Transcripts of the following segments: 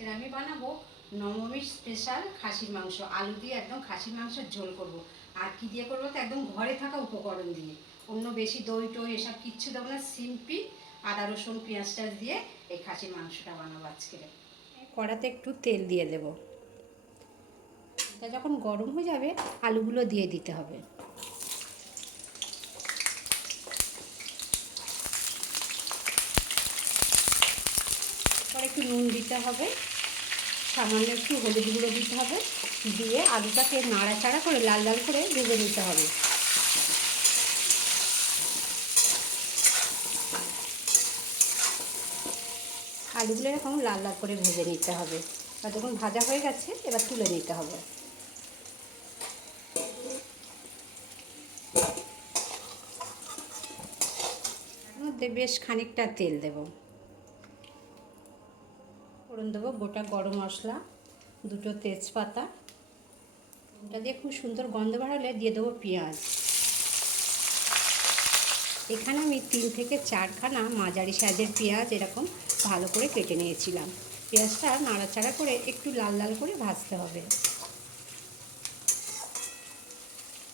আজকে আমি বানাবো নবমীর স্পেশাল খাসির মাংস। আলু দিয়ে একদম খাসির মাংসের ঝোল করব। আর কি দিয়ে করব তো, একদম ঘরে থাকা উপকরণ দিয়ে। অন্য বেশি দই টই এসব কিচ্ছু দেবো না, সিম্পি, আদা, রসুন, পেঁয়াজ টাজ দিয়ে এই খাসির মাংসটা বানাবো আজকে কড়াতে একটু তেল দিয়ে দেব। যখন গরম হয়ে যাবে, আলুগুলো দিয়ে দিতে হবে। পরে একটু নুন দিতে হবে। সামান্য একটু হলুদ গুঁড়ো দিতে হবে। দিয়ে আলুটাকে নাড়াচাড়া করে লাল লাল করে ভেজে নিতে হবে। আলুগুলো এরকম লাল লাল করে ভেজে নিতে হবে। যখন ভাজা হয়ে গেছে, এবার তুলে নিতে হবে। মধ্যে বেশ খানিকটা তেল দেবো। ফোড়ন দেবো গোটা গরম মশলা, দুটো তেজপাতা। এটা দিয়ে খুব সুন্দর গন্ধ বাড়ালে দিয়ে দেবো পেঁয়াজ। এখানে আমি তিন থেকে চারখানা মাঝারি সাইজের পেঁয়াজ এরকম ভালো করে কেটে নিয়েছিলাম। পেঁয়াজটা নাড়াচাড়া করে একটু লাল লাল করে ভাজতে হবে।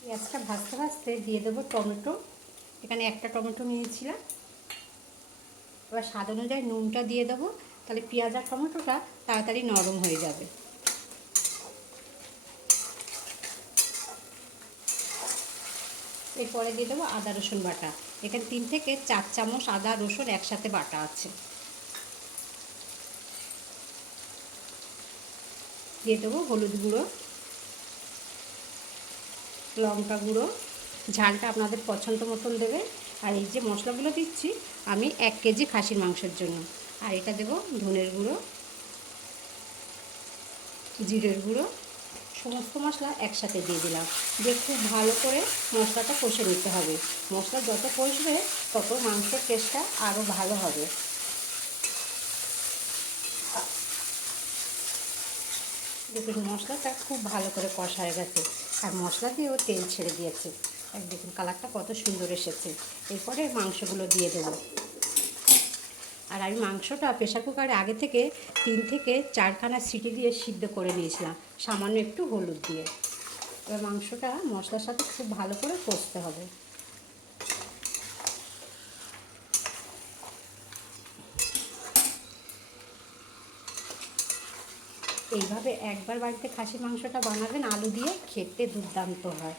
পেঁয়াজটা ভাজতে ভাজতে দিয়ে দেবো টমেটো। এখানে একটা টমেটো নিয়েছিলাম। এবার স্বাদ অনুযায়ী নুনটা দিয়ে দেবো। তাহলে পেঁয়াজ আর টমেটোটা তাড়াতাড়ি নরম হয়ে যাবে। এরপরে দিয়ে দেবো আদা, রসুন বাটা। এখানে তিন থেকে চার চামচ আদা, রসুন একসাথে বাটা আছে। দিয়ে দেবো হলুদ গুঁড়ো, লঙ্কা গুঁড়ো। ঝালটা আপনাদের পছন্দ মতন দেবে আর এই যে মশলাগুলো দিচ্ছি, আমি এক কেজি খাসির মাংসের জন্য। আর এটা দেবো ধনের গুঁড়ো, জিরের গুঁড়ো, সমস্ত মশলা একসাথে দিয়ে দিলাম। দিয়ে খুব ভালো করে মশলাটা কষে নিতে হবে। মশলা যত কষবে, তত মাংসের টেস্টটা আরও ভালো হবে। দেখুন, মশলাটা খুব ভালো করে কষা হয়ে গেছে। আর মশলা দিয়েও তেল ছেড়ে দিয়েছে। দেখুন, কালারটা কত সুন্দর এসেছে। এরপরে মাংসগুলো দিয়ে দেবো। আর আমি মাংসটা প্রেশার কুকারে আগে থেকে তিন থেকে চারখানা সিটি দিয়ে সিদ্ধ করে নিয়েছিলাম, সামান্য একটু হলুদ দিয়ে। এবার মাংসটা মশলার সাথে খুব ভালো করে কষতে হবে। এইভাবে একবার বাড়িতে খাসি মাংসটা বানাবেন, আলু দিয়ে খেতে দুর্দান্ত হয়।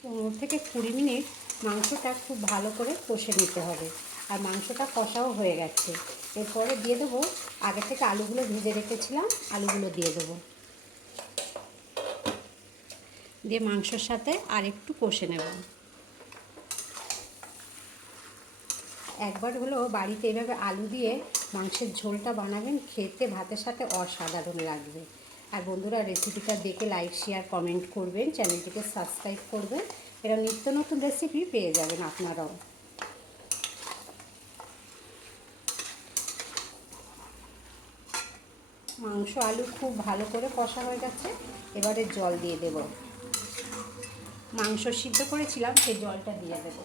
পনেরো থেকে কুড়ি মিনিট মাংসটা খুব ভালো করে কষে নিতে হবে। আর মাংসটা কষাও হয়ে গেছে। এরপরে দিয়ে দেবো, আগে থেকে আলুগুলো ভেজে রেখেছিলাম, আলুগুলো দিয়ে দেবো। দিয়ে মাংসর সাথে আর একটু কষে নেব। একবার হলো বাড়িতে এভাবে আলু দিয়ে মাংসের ঝোলটা বানাবেন, খেতে ভাতের সাথে অসাধারণ লাগবে। আর বন্ধুরা, রেসিপিটা দেখে লাইক শেয়ার কমেন্ট করবেন, চ্যানেলটিকে সাবস্ক্রাইব করবেন। এরা নিত্য নতুন রেসিপি পেয়ে যাবেন আপনারাও। মাংস, আলু খুব ভালো করে কষা হয়ে গেছে, এবারে জল দিয়ে দেব। মাংস সিদ্ধ করেছিলাম, সেই জলটা দিয়ে দেব।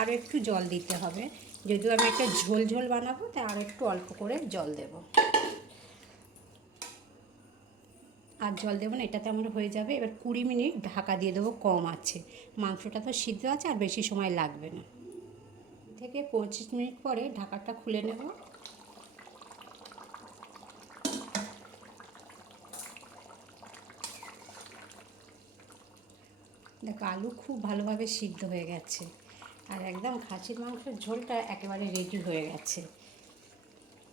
আরও একটু জল দিতে হবে, যদিও আমি একটা ঝোল ঝোল বানাবো, তাই আরও একটু অল্প করে জল দেবো। আর জল দেবো না, এটাতে আমার হয়ে যাবে। এবার কুড়ি মিনিট ঢাকা দিয়ে দেবো, কম আছে। মাংসটা তো সিদ্ধ আছে আর বেশি সময় লাগবে না। থেকে পঁচিশ মিনিট পরে ঢাকাটা খুলে নেব। দেখো, আলু খুব ভালোভাবে সিদ্ধ হয়ে গেছে। আর একদম খাসির মাংসের ঝোলটা একেবারে রেডি হয়ে গেছে।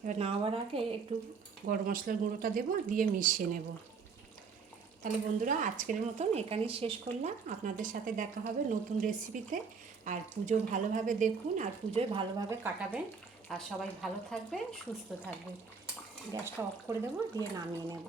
এবার নামাবার আগে একটু গরম মশলার গুঁড়োটা দেবো, দিয়ে মিশিয়ে নেব। তাহলে বন্ধুরা, আজকের মতন এখানেই শেষ করলাম। আপনাদের সাথে দেখা হবে নতুন রেসিপিতে আর পুজো ভালোভাবে দেখুন আর পুজোয় ভালোভাবে কাটাবেন। আর সবাই ভালো থাকবে সুস্থ থাকবে গ্যাসটা অফ করে দেবো, দিয়ে নামিয়ে নেব।